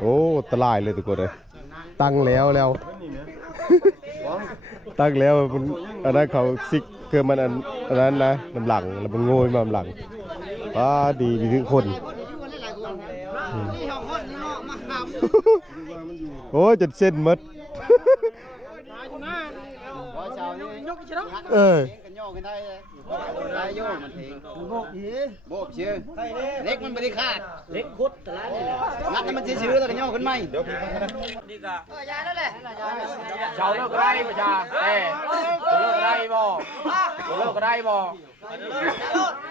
โอ้ตลายเลยทุกคนเลยตั้งแล้วตั้งแล้วมันอันนั้นเขาซิกคือมันอันนั้นนะน้ำหลังแล้วมันโงยมาน้ำหลังว้าดีมีถึงคนโอ้ยจนเส้นมัดเออโบกชื่อเล็กมันไม่ได้ขาดเล็กคุดแต่ละนี่งัดมันชื่อแล้วก็ย่อขึ้นไหมนี่ก็ยาแล้วแหละเจ้าเลิกไรประชาเลิกไรบ่เลิกไรบ่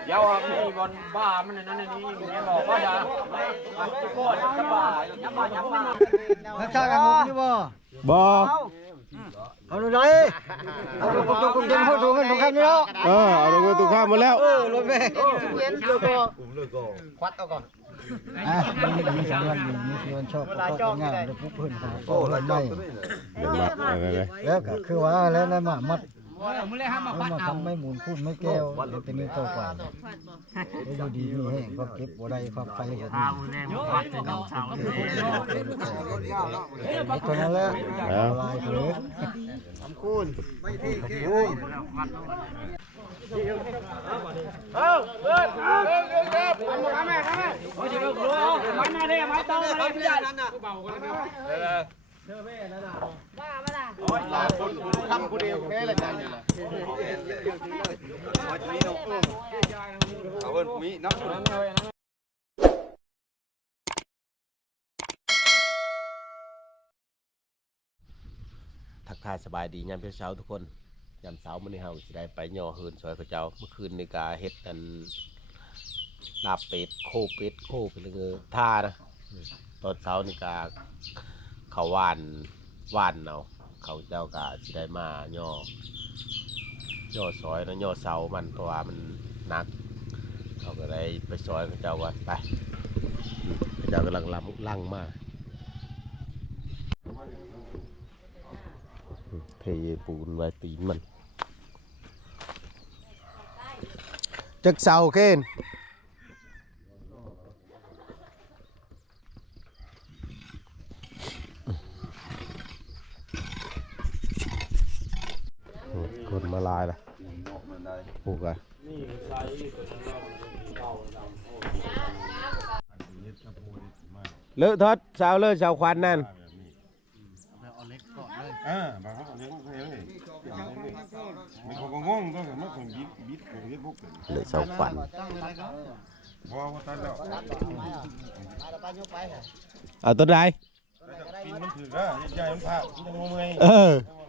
เยาวมีบอลบ้ามันนั่นนี่เนี่ยบอกว่าจะทุกคนจะบ้ายับมานักชากันมุกนี่บ่เอาดูเลยเอาดูกุ้งเดินเข้าถูกกันถูกข้ามนี่แล้วเอาดูถูกข้ามมาแล้วรถเมย์เย็นเลิกก็ควัดเอาก่อนมีชวนชอบก็ง่ายเลยปุ๊บเพื่อนโอ้ยไม่แล้วก็คือว่าแล้วนั่นมัดมาทำไม่หมุนพูดไม่แก้วแต่มีตัวกว่าอยู่ดีมีแห้งก็เก็บบัวได้ความไฟแบบนี้ตัวนั้นแหละลายเลยทำคูณไม่ที่คูณเอาเบิดมาแม่โอ้ยเดี๋ยวรู้ไม้หน้าเด้ไม้โตไม้ใหญ่นั่นน่ะเบากันเลยเชื่อแม่นั่นน่ะบ้ามาล่ะโอ้ยหลายคนทำคนเดียวแค่ละใจนี่แหละเอาเอิ้นมีน้ำทักทายสบายดียามเช้าทุกคนยามเช้ามื้อนี้เฮาสิได้ไปย่อเฮือนซอยเขาเจ้าเมื่อคืนนี่ก็เฮ็ดอันลาบเป็ดโคเป็ดโคเป็นคือท่านะตอนเช้านี่ก็เขาว่านเอาเขาเจ้าก็สิได้มาย่อซอยนะย่อเสามันเพราะว่ามันหนักเขาก็ได้ไปซอยเขาเจ้าว่าไปเขาเจ้ากำลังลั่งมาเทปูนไว้ตีนมันจักเสาเกนคนมาลายละปลูกอะเลือทอดเสาเลือเสาควันนั่นบางคนเลี้ยงเขาเลยมีคนงงต้องมันคงบิดพวกเลือเสาควันพอตัดแล้วเอาต้นใดกินมันถือก็ใหญ่มันพลาดมันงงไง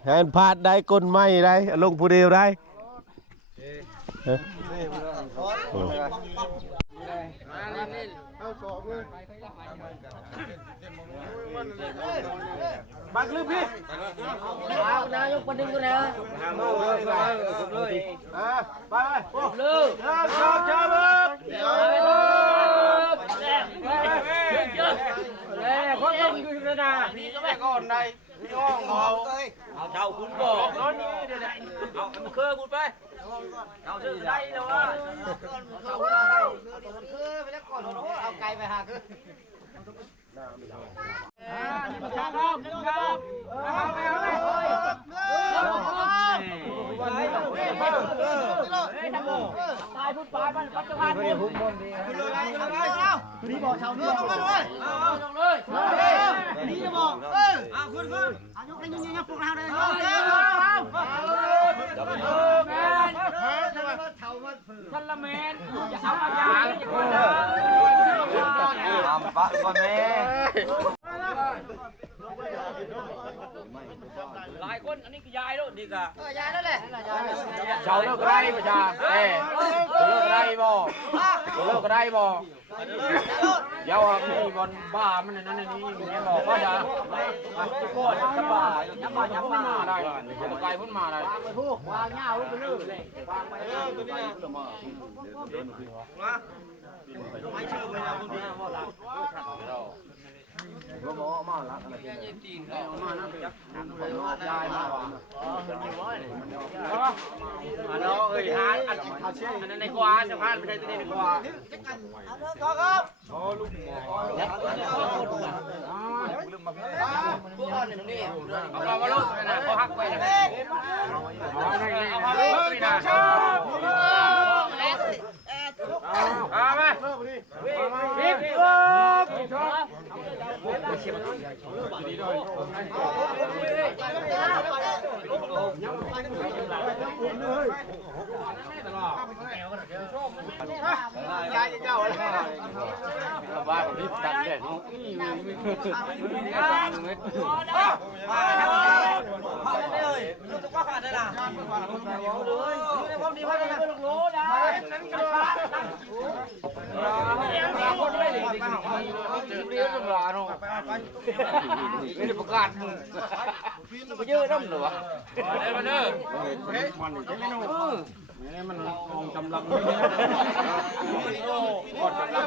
แทนพาดได้ก้นไม้ได้ลงผู้เดียวได้บังลืมพี่เอานายกคนหนึ่งก็แล้วเลยไปเลยชอบแล้วคนต้องอยู่ในนาพี่ก็ไม่ก่อนใดพี่น้องเอาเจ้าคุณบอกนอนนี่เดี๋ยวเอามันเคยพูดไปเอาชื่อได้แล้วว่าเอาคือไปแล้วก่อนเอาไก่ไปหาคือตายพูดปลายมันปัจจุบันนี่หุ่มมันดีนี่บอกชาวเรือลงเลยลงเลยนี่จะบอกขึ้นอายุกันยังพวกเราเลยท่านละแมนอย่าเอาอย่างนี้ทำปะก่อนแม่หลายคนอันนี้ก็ยายด้วยนี่ก็ยายนั่นแหละเจ้าเลิกไรประชาเลิกไรบ่เลิกไรบ่เยาวมีบอลบ้ามันนั่นนี่เนี่ยบอกว่าจะทุกคนจะบ้ายับมาได้ไกลพุ่นมาได้วางเงาไปเรื่อยเลยวางไปตัวนี้ไม่เชื่อไปแล้วตัวนี้ก็มอมาลักอะไรเนี่ยตีนมานะจักยายมาว่ะมาเนาะเอ้ยอันนั้นในกว่าสะพานไม่ใช่ตัวนี้ในกว่าครับโอ้ เอามาลูกนะเขาหักไปนะเอามาลูกนี่นะเอามาบิ๊กยายเจ้าอะไรบ้าบิ๊กตัดเด็ดไม่ได้ประกาศไปเยอะน้ำหนูอ่ะมาเด้อมันใช่ไหมน้องมันมองกำลังไม่ได้กดกำลัง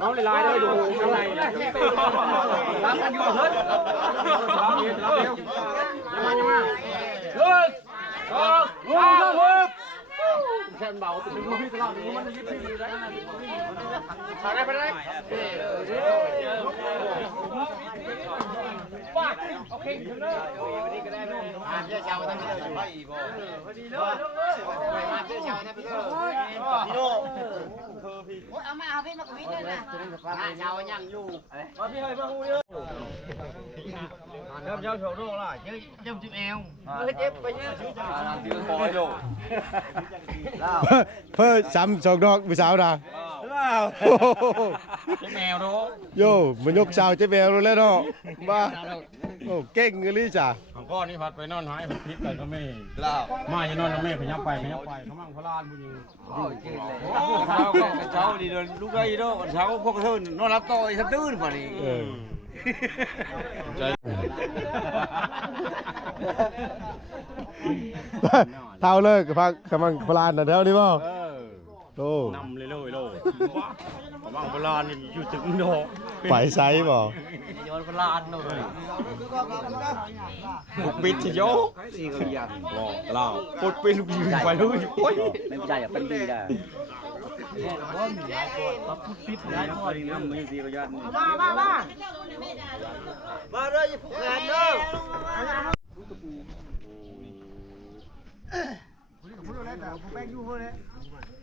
น้องลายเลยดูอะไรรับกันอยู่เฮ้ยรับเร็วยังมาเฮ้ยแค่เบาเป็นมือพี่ตลอดมันยึดพี่อยู่ได้ไปได้ป้าโอเคถึงแล้ววันนี้ก็ได้แล้วเจ้าชาวนั่นไม่ได้ไปอีกบ่พอดีเลยไปมาเจ้าชาวนั่นไปเลยพี่โน่เอามาเอาพี่มาคุยด้วยนะชาวยังอยู่มาพี่เฮ้ยมาคุยเยอะเจ้าโชว์โน่ล่ะเจ้าจิ้มเอวเจ็บไปเยอะถือคอยโดเพิ่ซ้ำสองดอกผู้สาวนะแมวโดโย่มันยกสาวเจ๊แมวแล้วเนาะบ้าโอ้เก่งเลยจ้ะของก้อนนี่พัดไปนอนหายพิษแต่ก็ไม่มาจะนอนแม่พยับไปเขามั่งพลานบุญเช้าดีเดินลูกได้ด้วยเช้าพวกเธอนอนรับต่อยสะตื้นกว่านี้เท่าเลยกับพักกำลังพลานนะเท่านี้ป่ะโอ้นำเลยผมมั่งพลานอยู่ถึงโดไปไซส์ป่ะย้อนพลานเลยปิดโยกสี่ก็ยันเราปดเป็นลูกยืนไปเลยโอ้ยไม่ใช่อย่าเป็นดีได้ปิดได้พอดีนะไม่สี่ก็ยันมาเลยผู้แข่งเด้อ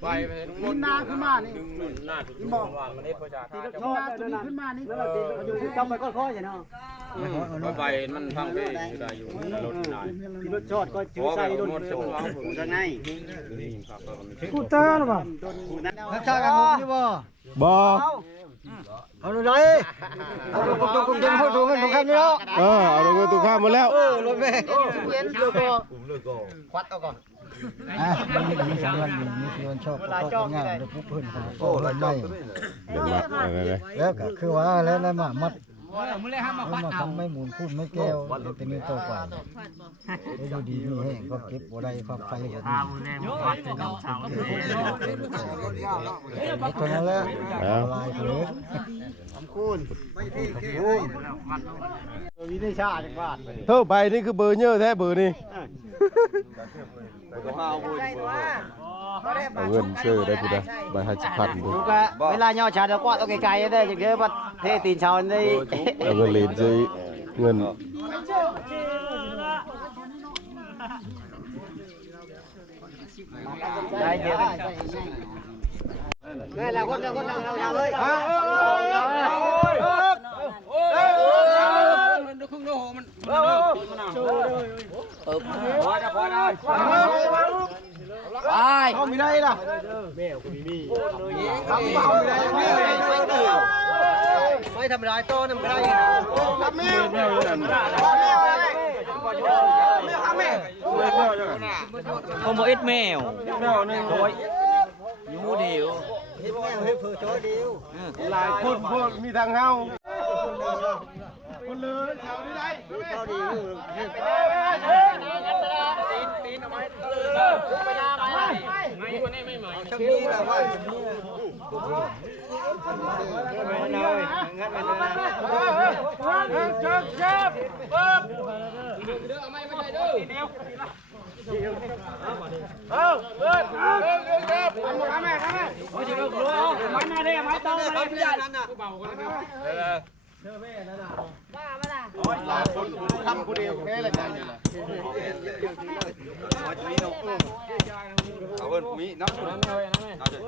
ไปดึงนาขึ้นมานี่ดึงหน้าถึงบอกว่ามันได้พอจากตีรถนาตัวนี้ขึ้นมานี่แล้วเราอยู่จำไปก็ค่อยอย่างเนาะไปมันพังไปได้อยู่รถนายตีรถชอดก็จื้อใส่โดนจะไงกูเตอร์หรือเปล่านักชากันมุกอยู่บ่บ่เอาหน่อยเอาลงตรงเต็มพูดถูกกันถูกกันเนาะเอาลงตุกข้ามมาแล้วรถแม่เย็นเลยก็ควัดเอาก่อนมันมีส่วนชอบก็ง่ายเลยผู้เพื่อนโอ้ไม่แล้วก็คือว่าแล้วมามัดมาทำไม่หมุนคุ้มไม่แก้วเป็นนิ้วโตกว่าดูดีมีแห้งก็เก็บบัวได้ความไฟแบบนี้ตัวนั้นแหละลายเลยทำคูณวิธีชาติบ้านเท่าไปนี่คือเบอร์เยอะแท้เบอร์นี่เอาเงินซื้อได้ปุ๊ดนะใบ50,000ดูเวลาย่อชาเดี๋ยวกวาดเอาไกลๆได้อย่างเงี้ยว่าเทตีนชาวนี่เอาเงินเหรียญซื้อเงินได้เยอะนี่แหละคนเราเลยดูครึ่งโลมันพอได้เขาไม่ได้ล่ะแมวคนนี้เขาไม่ได้ไม่ทำร้ายโต้นั่นไม่ได้แมวแมวผมบอกเอ็ดแมวนึงโอยยูเดียวเอ็ดแมวให้เผื่อโชว์เดียวหลายคนพวกมีทางเฮาคนเลยแถวนี้ได้เข้าดีตีนเอาไว้ไปยาไม่คนนี้ไม่เหมือนชักดีแต่ว่างั้นมันเจ็บเด้อเอาไม่ใช่เด้อ เอาเดินมาแม่โอ้ยลูกไม้มาดิไม้โตมาดิพี่นั่นน่ะหลายคนทำคนเดียวแค่ละใจนี่แหละเอาเงินมีน้ำเอาจะ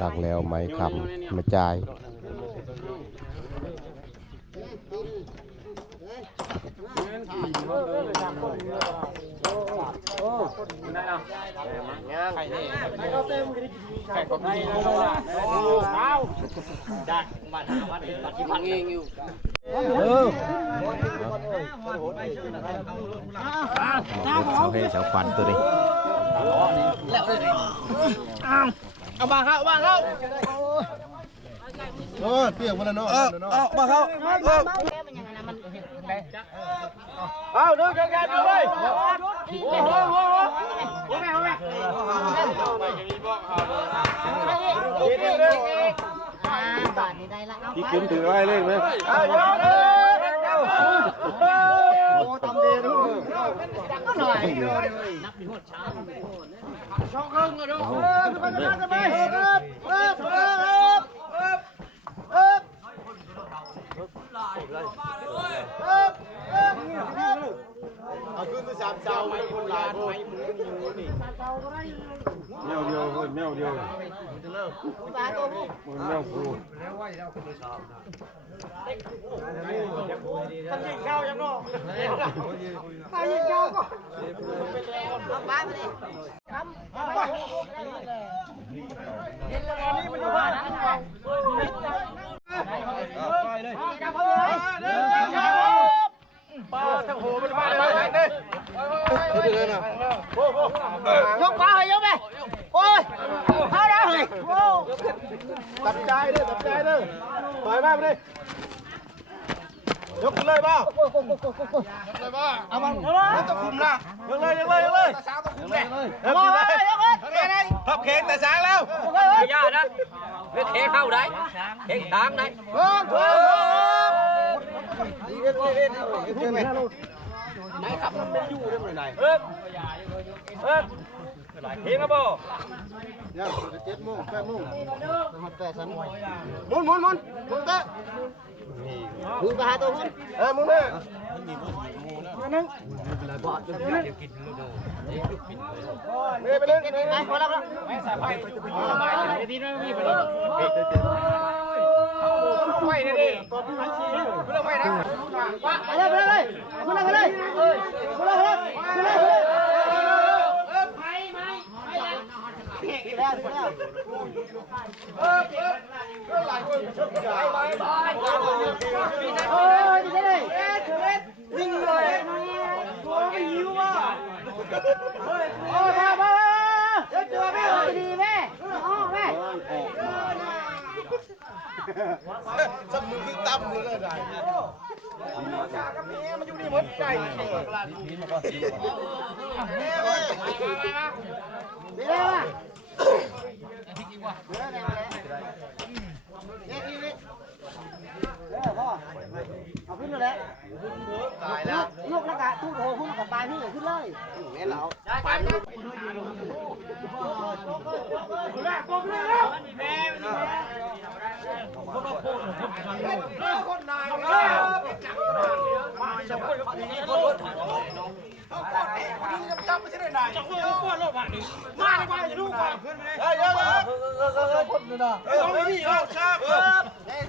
ตักแล้วไม้คำมาจ่ายชาวเฮชาวควันตัวนี้เอามาเข้าเปียกวันละเนาะ มาเข้าเอาดูแกดูเลยโอ้โหที่กินถือไว้เลยไหม ทำดีดูก็หน่อยช่องครึ่งก็ดูไปเอาขึ้นไป3เจ้าไม่คนหลายคนแนวเดียวคนแนวเดียวแนวกู ทำยิงเข้ายังเนาะทำยิงเข้าก็เอาบ้านไปดินี่มันอยู่บ้านนะปลาทั้งโหมันมาเลยเด้ยกปลาให้ยกไปโอ้ยเข้าได้เลยตัดใจเด้อปล่อยมาไปดิยกเลยบ้าเอามันแล้วต้องคุมนะยกเลยสาวต้องคุมเลยพับเค้กแต่สางแล้วย่านะเลือกเค้กเข้าได้เค้กตามได้ไหนขับมันไม่อยู่ได้ไหนเฮ้ยเค้กครับบ่ยัง7 โมง 8 โมง8 3มุนเตะมึงไปหาตัวมึงมึงเนี่ยนึงไปนึงพอแล้วไม่ใส่ไฟที่นั่นมีไปเลยไฟนี่ดิตอนที่ไหนชี้เรื่องไฟนะไปเลยหลายคนชอบใหญ่นิ่งเลยตัวไม่หิวว่ะโอ้ยมาเจอแม่ดีแม่แม่สับมือคือตั้มเลยได้กับเมียมันอยู่นี่หมดใจดีแล้วอ่ะพ่อเอาขึ้นเลยตายแล้วลูกแล้วกะตู้โถขึ้นกับปลายพี่ขึ้นเลยเล่นแล้วไปคนนายมาจะพูดกับคนนี้คนรถเอาก่อนนี่คนนี้จำไม่ใช่ได้จะพูดก่อนรถผ่านดิมาดีกว่าจะลูกก่อนขึ้นไปเลยเยอะคนนึงนะต้องไม่มีเอาชาบ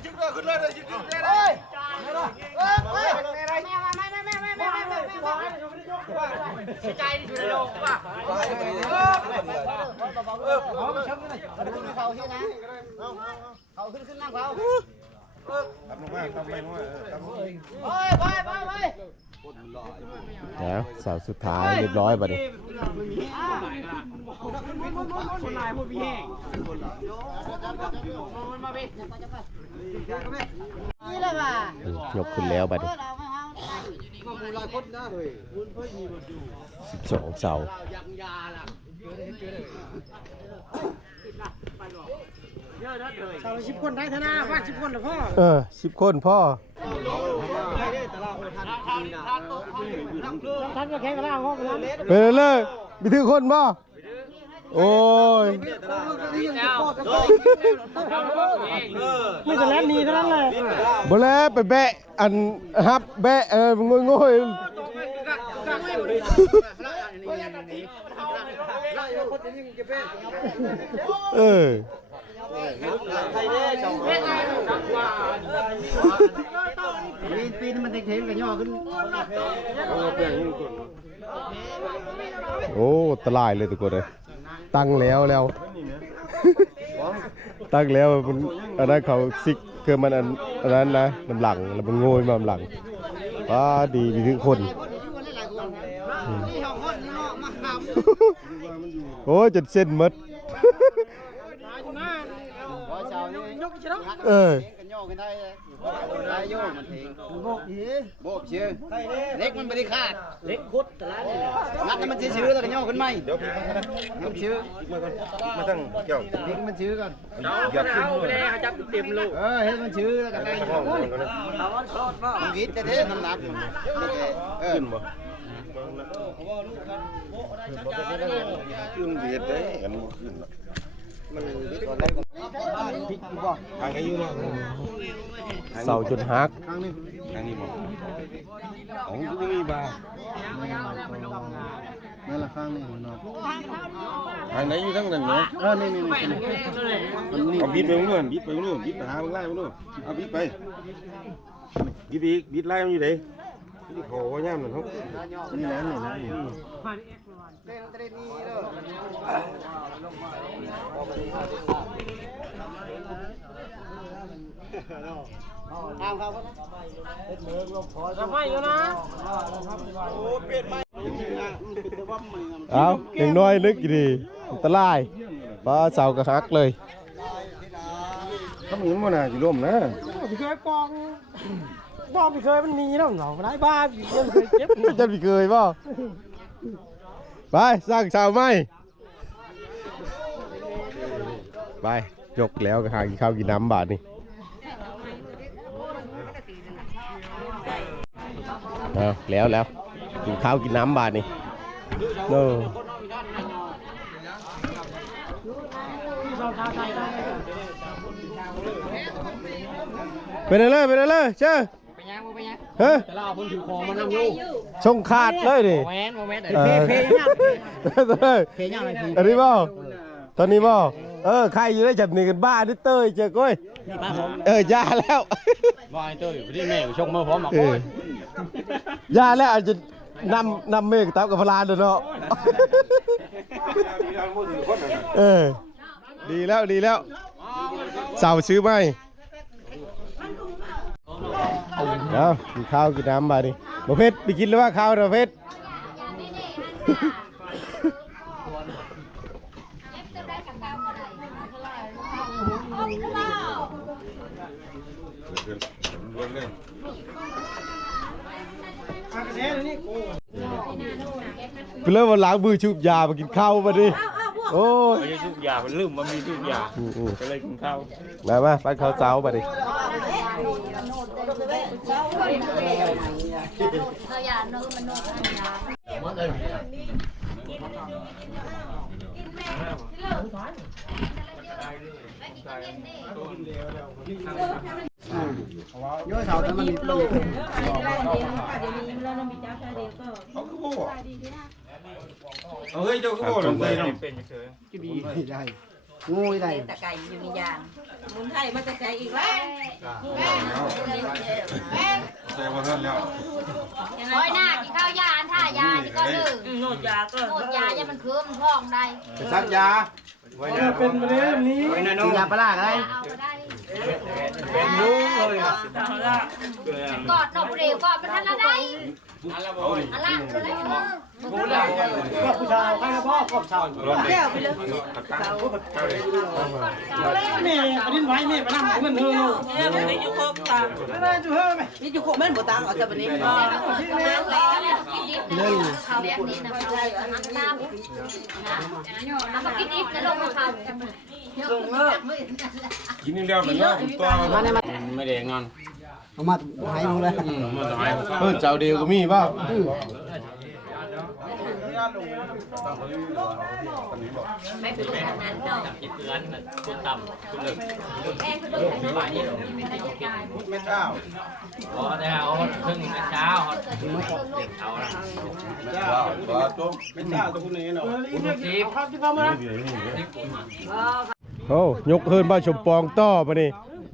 จึงเลยขึ้นเลยจึงเลยใจดีอยู่ในโลกป่ะเขาที่นะเขาขึ้นนั่งเขาทำลงมาทำไปลงมาทำลงมา ไป แล้วเสาสุดท้ายเรียบร้อยบัดนี้ยกขึ้นแล้วบัดนี้12 เสา10 คนได้ธนาว่า10 คนหรือพ่อ 10 คนพ่อ ท่านก็แข่งกันแล้วพ่อ เป็นเลยมีถึงคนบ่โอ้ย ไม่จะแล่นนี่เท่านั้นเลย บ่แล้วไปแบะอันฮับแบะงอยเออ ปีนี้มันเท่ๆกันย่อขึ้น โอ้ตลายเลยทุกคนเลยตั้งแล้วตั้งแล้วมันอันนั้นเขาซิกเกินมันอันนั้นนะน้ำหลังแล้วมันโงยมาน้ำหลังว้าดีมีถึงคนโอ้ยจนเส้นมดเออ กันย่อกันได้เลยได้โยกมันเองโบกชื่อเล็กมันไม่ได้ขาดเล็กคุดแต่ละนี่งัดมันชื่อแล้วกันย่อขึ้นไหมเดี๋ยวมันชื่อไม่ต้องเกี่ยว เล็กมันชื่อก่อน อยากขึ้นเลย จับเต็มลูก เฮ้ยมันชื่อแล้วกันได้ ห้องก่อนนะ มันวิทย์จะเท่น้ำหนักขึ้นบ่ขึ้นเบียดได้กันขึ้นมันทางอยู่เนาะ เสาจนหัก ทางนี้บ่ของก็มีบา นั่นแหละข้างนี้เนาะ ทางไหนอยู่ทั้งนั้นเนาะ นี่เอาบิดไปนู่นบิดไปนู่นบิดไปหามันไล่มันนู่นเอาบิดไปบิดอีกบิดไล่มันอยู่ไหนบิดคอย่ามนั่นเขา นี่แหละนี่นะไม่อยู่นะ เอาอย่างน้อยนึกดีอันตรายปลาเสากระหักเลย ถ้ามีมันน่ะสิล่มนะ พี่เคยปองพี่เคยมันมีแล้วเหรอได้บ้าพี่เคยเจ็บ จะมีเคยป่ะไปสร้างเสาไหมไปยกแล้วก็หากินข้าวกินน้ำบาทนี่เอาแล้วกินข้าวกินน้ำบาทนี่โน่ไปเลยเชื่อเฮ้ย จะเล่าคนถือของมันนั่งอยู่ ชงขาดเลยดิ โมเมนต์ เพยังอันนี้บ่ตอนนี้บ่ใครอยู่ได้จับนี่กันบ้าดิเต้ยเจอก้อยยาแล้ว วายเต้ยพี่แม่ชงมือพร้อมมา ยาแล้วอาจจะนำเมฆตับกับพลานเนาะดีแล้วเสาซื้อไหมเอากินข้าวกินน้ำมาดิบ่เพชรไปกินหรือว่าข้าวบ่เพชรเริ่มวันหลังมือชุบยามากินข้าวมาดิโอ้ย ไม่ใช่ทุกอย่างมันลืมมันมีทุกอย่างก็เลยกินข้าว มาไปข้าวเช้ามาดิ เราอย่าโน้มมันโน้มอันยา โยเสาแต่มันลูก เอาเฮ้ยเจ้าก็บ่ลงไปเนาะ ได้งูได้ ตะไก่อยู่ในยางมุนไทยมันจะใจอีกแล้ว ใส่บ่ทันแล้ว ร้อยหน้ากินข้าวยาอันท่ายานี่ก็ดื้อโนดยาอย่ามันคืมท้องได้ ซักยา เป็นเรื่องนี้ ยาปลาอะไร เอาไปได้ เป็นลุงเลย กอดนอกเร็วกอดมันทันละได้อะไรเลย ผู้ชายใครนะพ่อผู้ชายนี่ประเด็นไว้นี่ไปนั่งเงินเธอไม่อยู่ครบตาไม่ได้จุเฮ้ยไหมนี่อยู่ครบแม่นบ่ตังเอาจะแบบนี้เขาแบบนี้นะเขาน้ำตาบุเอามากินอีกในโลกของเขา กินนี่แล้วมันเนาะตัวไม่ได้งอน เอามาให้มึงเลย เจ้าเดียวก็มีป่ะ ไม่เป็นแบบนั้นเนาะ กินเกลือนี่คุณต่ำคุณเลิก แม่คือลูกของเขาไม่ได้ใจ ไม่เช้าอ๋อได้เอาครึ่งเช้าเอาละไม่เช้าตัวคุณนี่เนาะคุณจีบครับที่เข้ามา โอ้ยกเฮินบ้านชมปองต่อมานี่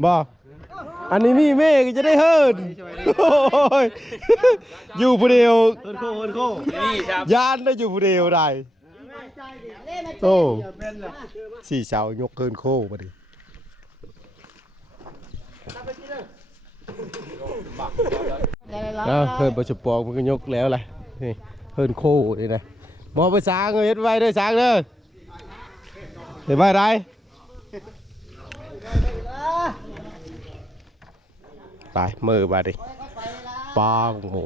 บ่อันนี้มีเมฆจะได้เฮินโอ้ยอยู่ผู้เดียวยานได้อยู่ผู้เดียวได้โอ้สี่เสายกเฮินโค้มาดิเฮินบ้านชมปองมันก็ยกแล้วแหละนี่เฮินโค้นี่นะมองไปสางเฮ็ดไว้ด้วยสางเด้อเห็นไว้ได้ตายมือบาดิปางหมู